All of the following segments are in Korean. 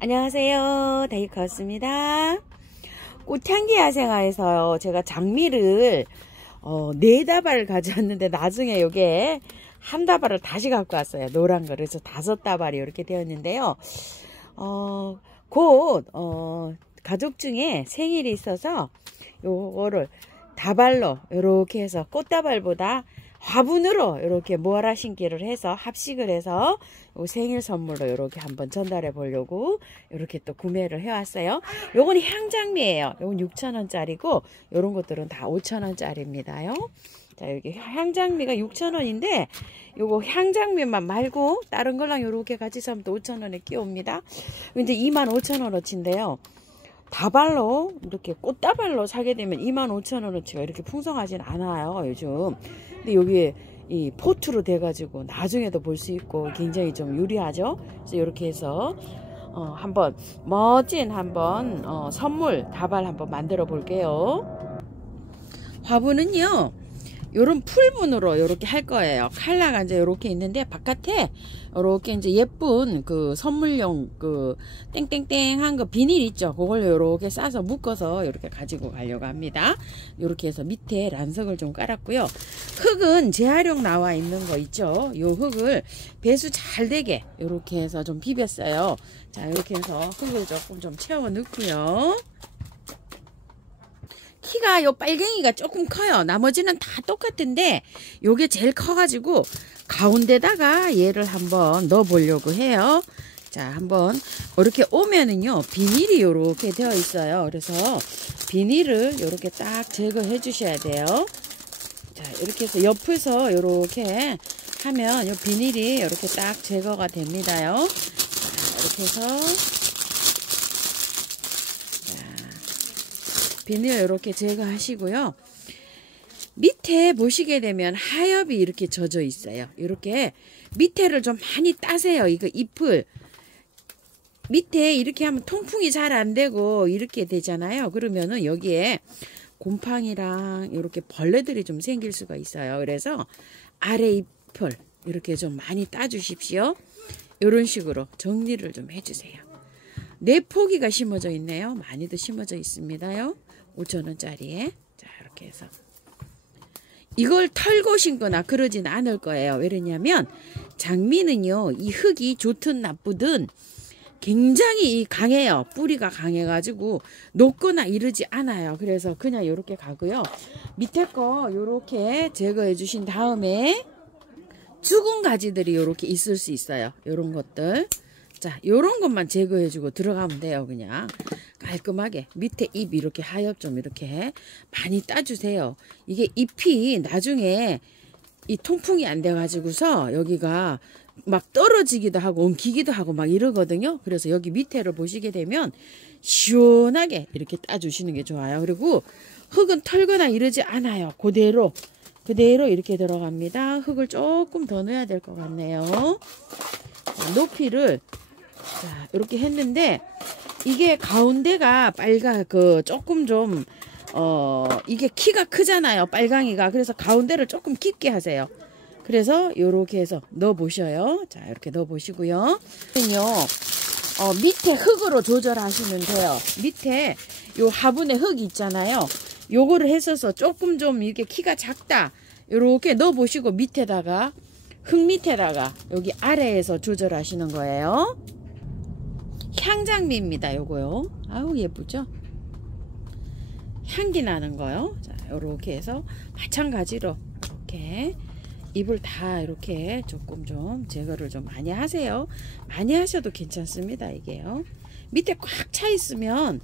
안녕하세요. 데이커스입니다. 꽃향기 야생화에서요, 제가 장미를 4다발 가져왔는데 나중에 요게 한 다발을 다시 갖고 왔어요. 노란 거를. 그래서 5다발이 이렇게 되었는데요. 곧 가족 중에 생일이 있어서 요거를 다발로 이렇게 해서 꽃다발보다 화분으로 이렇게 모아라 심기를 해서 합식을 해서 생일 선물로 이렇게 한번 전달해 보려고 이렇게 또 구매를 해왔어요. 요건 향장미예요. 요건 6,000원짜리고 요런 것들은 다 5,000원짜리입니다요. 자, 여기 향장미가 6,000원인데 요거 향장미만 말고 다른 거랑 요렇게 같이 사면 또 5,000원에 끼웁니다. 근데 25,000원어치인데요. 다발로 이렇게 꽃다발로 사게 되면 25,000원어치가 이렇게 풍성하진 않아요, 요즘. 근데 여기에 이 포트로 돼가지고 나중에도 볼 수 있고 굉장히 좀 유리하죠. 그래서 이렇게 해서 한번 멋진 한번 선물 다발 한번 만들어 볼게요. 화분은요, 요런 풀분으로 이렇게 할 거예요. 컬러가 이제 이렇게 있는데 바깥에 이렇게 이제 예쁜 그 선물용 그 땡땡땡한 거 비닐 있죠. 그걸 이렇게 싸서 묶어서 이렇게 가지고 가려고 합니다. 이렇게 해서 밑에 란석을 좀 깔았고요. 흙은 재활용 나와 있는 거 있죠. 요 흙을 배수 잘 되게 이렇게 해서 좀 비볐어요. 자, 이렇게 해서 흙을 조금 좀 채워 넣고요. 키가 요 빨갱이가 조금 커요. 나머지는 다 똑같은데 요게 제일 커가지고 가운데다가 얘를 한번 넣어 보려고 해요. 자, 한번 이렇게 오면은요, 비닐이 이렇게 되어 있어요. 그래서 비닐을 이렇게 딱 제거해 주셔야 돼요. 자, 이렇게 해서 옆에서 이렇게 하면 요 비닐이 이렇게 딱 제거가 됩니다요. 자, 이렇게 해서 비닐 이렇게 제거하시고요. 밑에 보시게 되면 하엽이 이렇게 젖어 있어요. 이렇게 밑에를 좀 많이 따세요. 이거 잎을 밑에 이렇게 하면 통풍이 잘 안 되고 이렇게 되잖아요. 그러면은 여기에 곰팡이랑 이렇게 벌레들이 좀 생길 수가 있어요. 그래서 아래 잎을 이렇게 좀 많이 따주십시오. 이런 식으로 정리를 좀 해주세요. 4포기가 심어져 있네요. 많이도 심어져 있습니다요. 5,000원짜리에. 자, 이렇게 해서 이걸 털고 심거나 그러진 않을 거예요. 왜냐면 장미는요, 이 흙이 좋든 나쁘든 굉장히 강해요. 뿌리가 강해가지고 녹거나 이러지 않아요. 그래서 그냥 이렇게 가고요. 밑에 거 이렇게 제거해 주신 다음에 죽은 가지들이 이렇게 있을 수 있어요. 이런 것들. 자, 요런 것만 제거해주고 들어가면 돼요. 그냥 깔끔하게 밑에 잎 이렇게 하엽 좀 이렇게 많이 따주세요. 이게 잎이 나중에 이 통풍이 안 돼 가지고서 여기가 막 떨어지기도 하고 엉키기도 하고 막 이러거든요. 그래서 여기 밑에를 보시게 되면 시원하게 이렇게 따주시는 게 좋아요. 그리고 흙은 털거나 이러지 않아요. 그대로 이렇게 들어갑니다. 흙을 조금 더 넣어야 될 것 같네요. 자, 높이를 자, 이렇게 했는데 이게 가운데가 조금 좀 이게 키가 크잖아요. 빨강이가. 그래서 가운데를 조금 깊게 하세요. 그래서 요렇게 해서 넣어 보셔요. 자, 이렇게 넣어 보시고요. 밑에 흙으로 조절하시면 돼요. 밑에 요 화분에 흙 있잖아요. 요거를 해서 조금 좀 이렇게 키가 작다. 요렇게 넣어 보시고 밑에다가 흙 밑에다가 여기 아래에서 조절하시는 거예요. 향장미입니다. 요거요. 아우 예쁘죠? 향기 나는 거요. 자, 요렇게 해서 마찬가지로 이렇게 잎을 다 이렇게 조금 좀 제거를 좀 많이 하세요. 많이 하셔도 괜찮습니다. 이게요. 밑에 꽉 차 있으면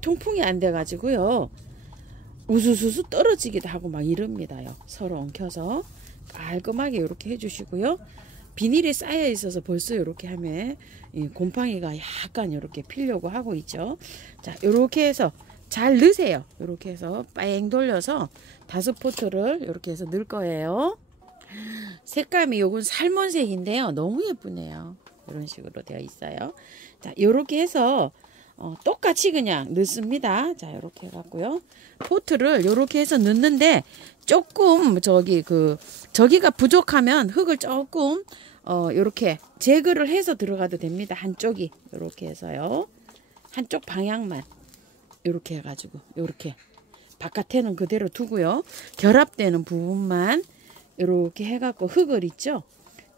통풍이 안 돼 가지고요. 우수수수 떨어지기도 하고 막 이럽니다요. 서로 엉켜서 깔끔하게 이렇게 해주시고요. 비닐이 쌓여 있어서 벌써 이렇게 하면 이 곰팡이가 약간 이렇게 피려고 하고 있죠. 자, 이렇게 해서 잘 넣으세요. 이렇게 해서 뺑 돌려서 5포트를 이렇게 해서 넣을 거예요. 색감이 요건 살몬색인데요. 너무 예쁘네요. 이런 식으로 되어 있어요. 자, 이렇게 해서 똑같이 그냥 넣습니다. 자, 이렇게 해갖고요. 포트를 이렇게 해서 넣는데 조금 저기가 부족하면 흙을 조금 요렇게 제거를 해서 들어가도 됩니다. 한쪽이 요렇게 해서요. 한쪽 방향만 요렇게 해가지고 요렇게 바깥에는 그대로 두고요. 결합되는 부분만 요렇게 해갖고 흙을 있죠.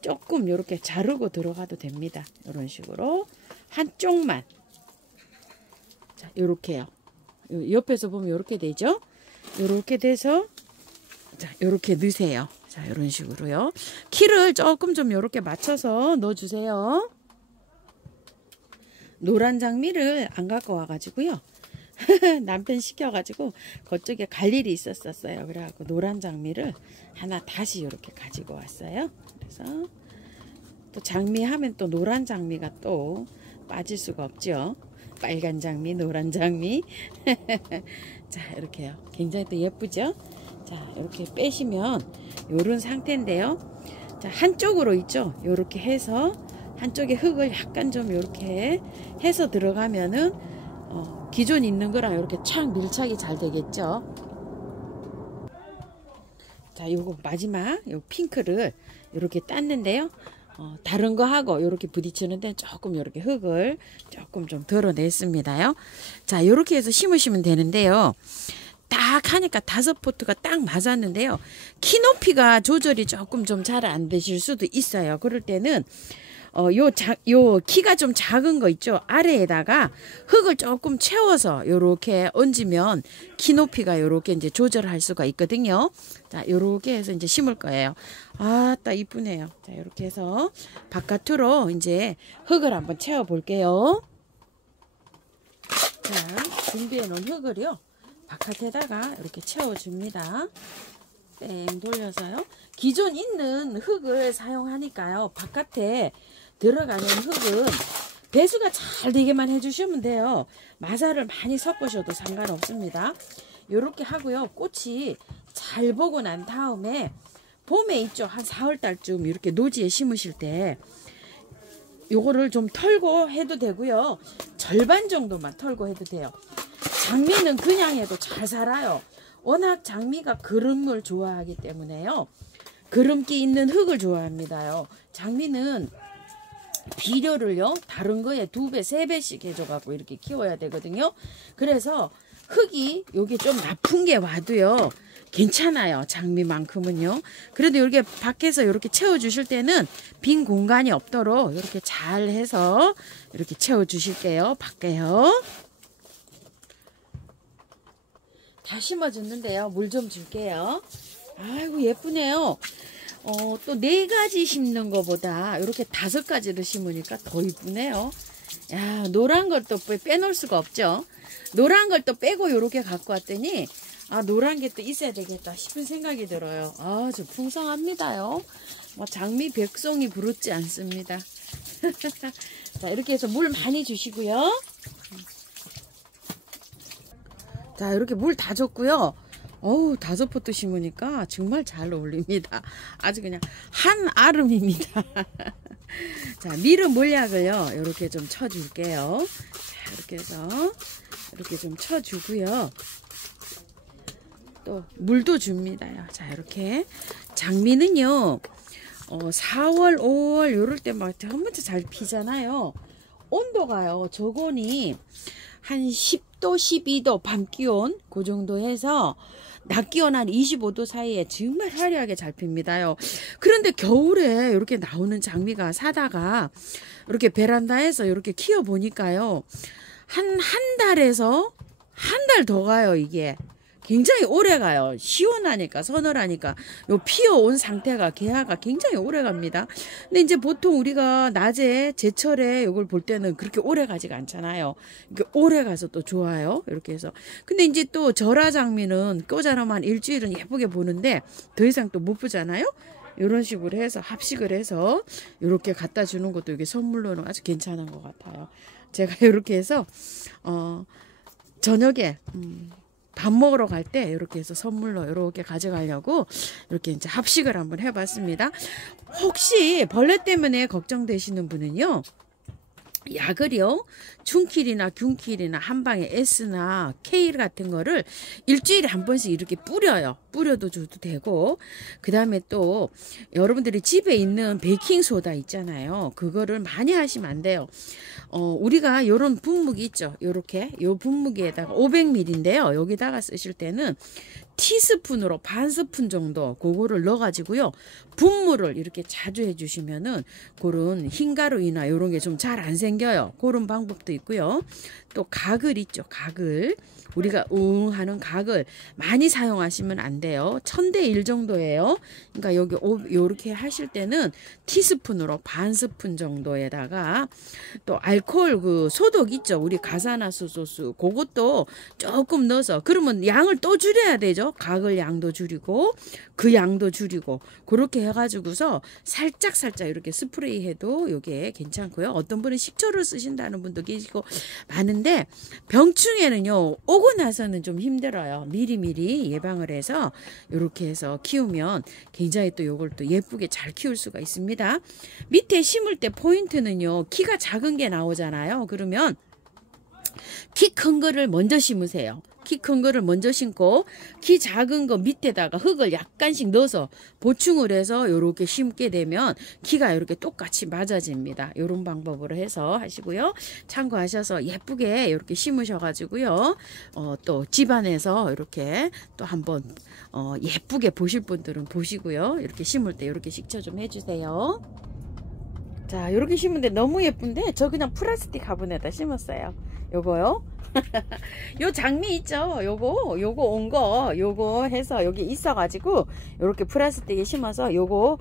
조금 요렇게 자르고 들어가도 됩니다. 요런 식으로 한쪽만. 자, 요렇게요. 옆에서 보면 요렇게 되죠. 요렇게 돼서 자, 요렇게 넣으세요. 자, 요런 식으로요. 키를 조금 좀 요렇게 맞춰서 넣어주세요. 노란 장미를 안 갖고 와가지고요. 남편 시켜가지고 그쪽에 갈 일이 있었어요. 그래갖고 노란 장미를 하나 다시 이렇게 가지고 왔어요. 그래서 또 장미 하면 또 노란 장미가 또 빠질 수가 없죠. 빨간 장미, 노란 장미. 자, 이렇게요. 굉장히 또 예쁘죠? 자, 이렇게 빼시면 요런 상태인데요. 자, 한쪽으로 있죠. 요렇게 해서 한쪽에 흙을 약간 좀 요렇게 해서 들어가면은 기존 있는 거랑 이렇게 착 밀착이 잘 되겠죠. 자, 요거 마지막 요 핑크를 이렇게 땄는데요. 다른 거 하고 이렇게 부딪히는데 조금 이렇게 흙을 조금 좀 덜어냈습니다요. 자, 요렇게 해서 심으시면 되는데요. 딱 하니까 5포트가 딱 맞았는데요. 키 높이가 조절이 조금 좀 잘 안 되실 수도 있어요. 그럴 때는 요 키가 좀 작은 거 있죠. 아래에다가 흙을 조금 채워서 요렇게 얹으면 키 높이가 요렇게 이제 조절할 수가 있거든요. 자, 요렇게 해서 이제 심을 거예요. 딱 이쁘네요. 자, 요렇게 해서 바깥으로 이제 흙을 한번 채워 볼게요. 자, 준비해 놓은 흙을요. 바깥에다가 이렇게 채워줍니다. 뺑 돌려서요. 기존 있는 흙을 사용하니까요. 바깥에 들어가는 흙은 배수가 잘 되게만 해주시면 돼요. 마사를 많이 섞으셔도 상관없습니다. 이렇게 하고요. 꽃이 잘 보고 난 다음에 봄에 있죠. 한 4월달쯤 이렇게 노지에 심으실 때 요거를 좀 털고 해도 되고요. 절반 정도만 털고 해도 돼요. 장미는 그냥 해도 잘 살아요. 워낙 장미가 그름을 좋아하기 때문에요. 그름기 있는 흙을 좋아합니다요. 장미는 비료를요. 다른 거에 2배, 3배씩 해줘갖고 이렇게 키워야 되거든요. 그래서 흙이 여기 좀 나쁜 게 와도요. 괜찮아요. 장미만큼은요. 그래도 이렇게 밖에서 이렇게 채워주실 때는 빈 공간이 없도록 이렇게 잘 해서 이렇게 채워주실게요. 밖에요. 다 심어줬는데요. 물 좀 줄게요. 아이고 예쁘네요. 또 4가지 심는 것보다 이렇게 5가지를 심으니까 더 이쁘네요. 야, 노란 걸 또 빼놓을 수가 없죠. 노란 걸 또 빼고 이렇게 갖고 왔더니 노란 게 또 있어야 되겠다 싶은 생각이 들어요. 저 풍성합니다요. 장미 백송이 부럽지 않습니다. 자, 이렇게 해서 물 많이 주시고요. 자, 이렇게 물 다 줬고요. 5포트 심으니까 정말 잘 어울립니다. 아주 그냥 한 아름입니다. 자, 미르 몰약을요. 이렇게 좀 쳐줄게요. 자, 이렇게 해서 이렇게 좀 쳐주고요. 또 물도 줍니다요. 자, 이렇게 장미는요. 4월, 5월 요럴 때 막 정말 잘 피잖아요. 온도가요. 저건이 한 10도, 12도 밤 기온 그 정도 해서 낮 기온 한 25도 사이에 정말 화려하게 잘 핍니다요. 그런데 겨울에 이렇게 나오는 장미가 사다가 이렇게 베란다에서 이렇게 키워 보니까요. 한 달에서 한 달 더 가요. 이게 굉장히 오래 가요. 시원하니까 서늘하니까 요 피어온 상태가 개화가 굉장히 오래 갑니다. 근데 이제 보통 우리가 낮에 제철에 요걸 볼 때는 그렇게 오래 가지가 않잖아요. 이렇게 오래 가서 또 좋아요. 이렇게 해서. 근데 이제 또 절화장미는 꽂아놓으면 일주일은 예쁘게 보는데 더 이상 또 못 보잖아요. 이런 식으로 해서 합식을 해서 이렇게 갖다 주는 것도 이게 선물로는 아주 괜찮은 것 같아요. 제가 이렇게 해서 저녁에 밥 먹으러 갈 때 이렇게 해서 선물로 이렇게 가져가려고 이렇게 이제 합식을 한번 해봤습니다. 혹시 벌레 때문에 걱정되시는 분은요. 약을요. 춘킬이나 균킬이나 한방에 S나 K 같은 거를 일주일에 한 번씩 이렇게 뿌려요. 뿌려도 줘도 되고, 그 다음에 또 여러분들이 집에 있는 베이킹소다 있잖아요. 그거를 많이 하시면 안 돼요. 우리가 요런 분무기 있죠. 요렇게 요 분무기에다가 500ml인데요. 여기다가 쓰실 때는 티스푼으로 반 스푼 정도 그거를 넣어 가지고요, 분무를 이렇게 자주 해주시면은 그런 흰가루이나 요런 게 좀 잘 안 생겨요. 그런 방법도 있고요. 또 가글 있죠. 가글, 우리가 하는 가글 많이 사용하시면 안 돼요. 1000대1 정도예요. 그러니까 여기 요렇게 하실 때는 티스푼으로 반 스푼 정도에다가 또 알코올 그 소독 있죠. 우리 가사나스 소스 그것도 조금 넣어서, 그러면 양을 또 줄여야 되죠. 가글 양도 줄이고 그 양도 줄이고 그렇게 해가지고서 살짝 이렇게 스프레이 해도 요게 괜찮고요. 어떤 분은 식초를 쓰신다는 분도 계시고 많은데, 병충해는요 오고 나서는 좀 힘들어요. 미리미리 예방을 해서 이렇게 해서 키우면 굉장히 또 요걸 또 예쁘게 잘 키울 수가 있습니다. 밑에 심을 때 포인트는요, 키가 작은 게 나오잖아요. 그러면 키 큰 거를 먼저 심으세요. 키 큰 거를 먼저 심고 키 작은 거 밑에다가 흙을 약간씩 넣어서 보충을 해서 요렇게 심게 되면 키가 이렇게 똑같이 맞아집니다. 요런 방법으로 해서 하시고요. 참고하셔서 예쁘게 이렇게 심으셔가지고요. 또 집안에서 이렇게 또 한번 예쁘게 보실 분들은 보시고요. 이렇게 심을 때 이렇게 식초 좀 해주세요. 자, 요렇게 심은데 너무 예쁜데 저 그냥 플라스틱 화분에다 심었어요. 요거요. 요 장미 있죠. 요거 온 거 요거 해서 여기 있어가지고 요렇게 플라스틱에 심어서 요거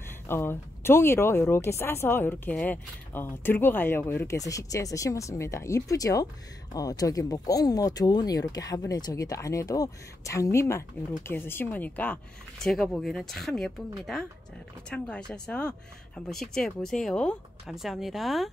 종이로 요렇게 싸서 요렇게 들고 가려고 이렇게 해서 식재해서 심었습니다. 이쁘죠? 저기 뭐 꼭 뭐 좋은 요렇게 화분에 저기도 안 해도 장미만 요렇게 해서 심으니까 제가 보기에는 참 예쁩니다. 자, 이렇게 참고하셔서 한번 식재해 보세요. 감사합니다.